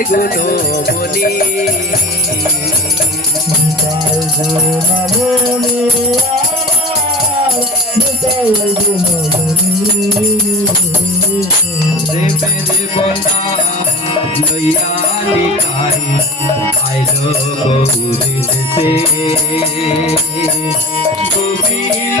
গুণ গুণমণি দেবে বলা লইয়া নিতাই আইল গৌরী গোবিল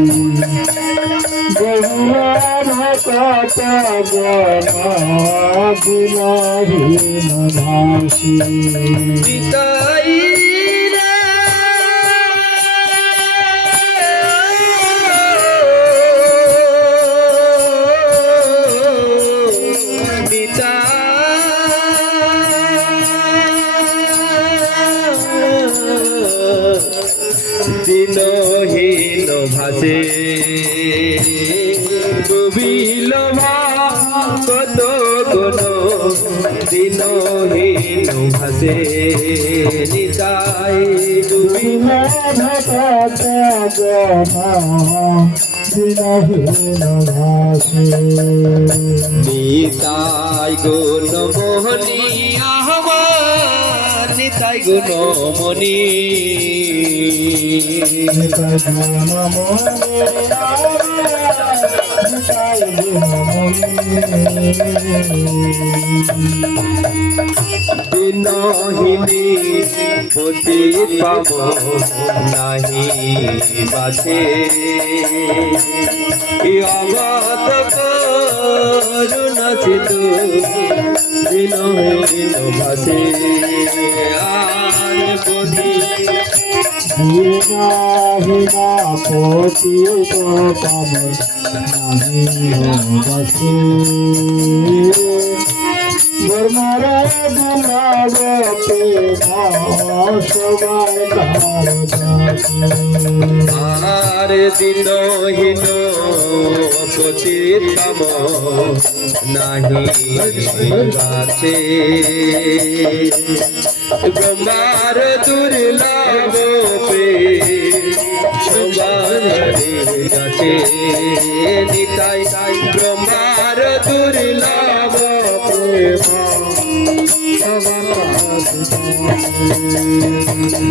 ভাসি নিতাই রে গোবিল কত কোন দিনহীন ভাসে নিতাই গোবিল নিতাই গুণ মোহনী আহ্বান নিতাই গুণ মণি দিনহিনী পতি পাব নাহি বাছে অবত করুণা সিধু ভাসে আর পতি পতি পাব নাহি বসে ধর্মরে গুণাবতে সবাই আর দিনহীন পতি পাব নাহি বাছে ব্রহ্মার দুর্লভ গাছে নিতাই ব্রহ্মার দুর্লভ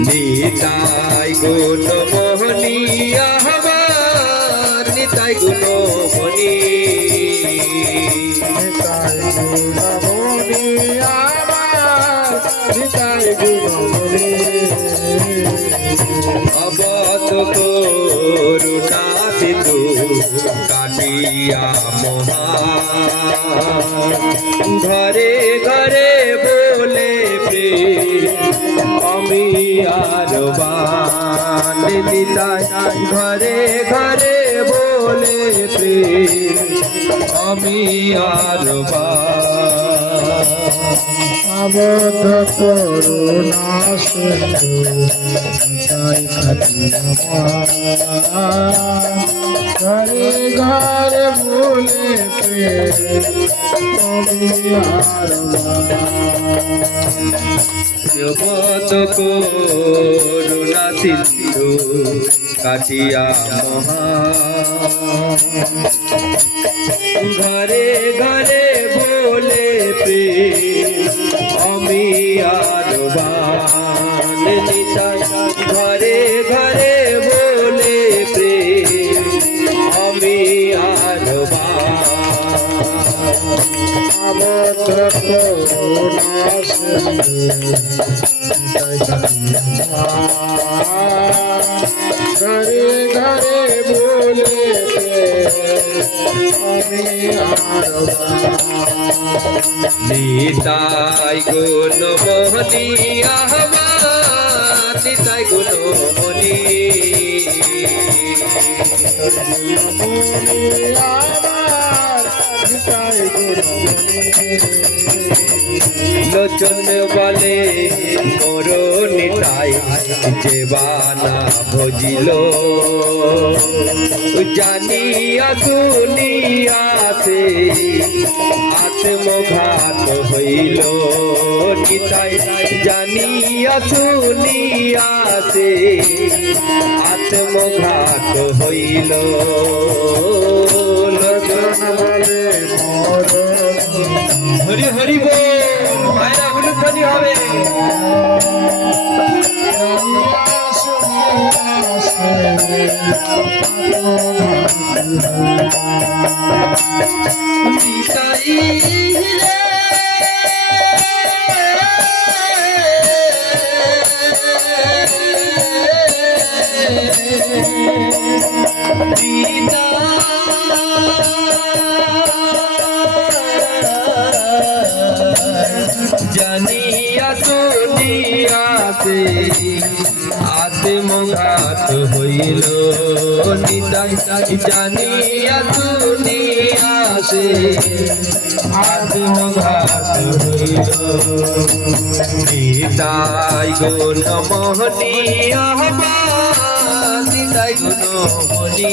নিতাই গুণ মোহনী আহ্বান। নিতাই গুণ মণি অবত করুণা সিন্ধু কাটিয়া মহা ঘরে ঘরে বলে আমি আর বান ঘরে ঘরে বলে আমি আর বান আবদ্ধ করুণা সিন্ধু জয় ঘরে ঘরে ভুলে জগত করুণা সিন্ধু কাটিয়া মহা ঘরে ঘরে ঘরে নিতাই গুণ মোহনী আহ্বান। নিতাই গুণ মনি আমার গুণমণি লোচন বলে মোর নিতাই যে বানা ভজিল। জানিয়া শুনিয়াছে আত্মঘাত হইল। নিতাই জানিয়া শুনিয়াছে আত্মঘাত হইল। বলে হরি হরি বল মায়েরা গুলুধ্বনি হবে। রে। জানিয়া আত্মঘাত হইল। জানিয়া শুনিয়াছে আত্মঘাত হইল। নিতাই গো নমহনি আহবা নিতাই গো নমহনি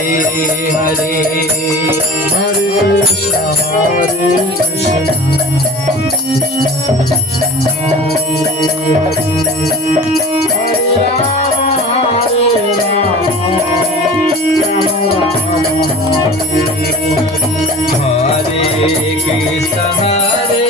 Hare Hare. Hare Krishna Hare Krishna. Hare Hare Hare Krishna Hare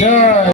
জয়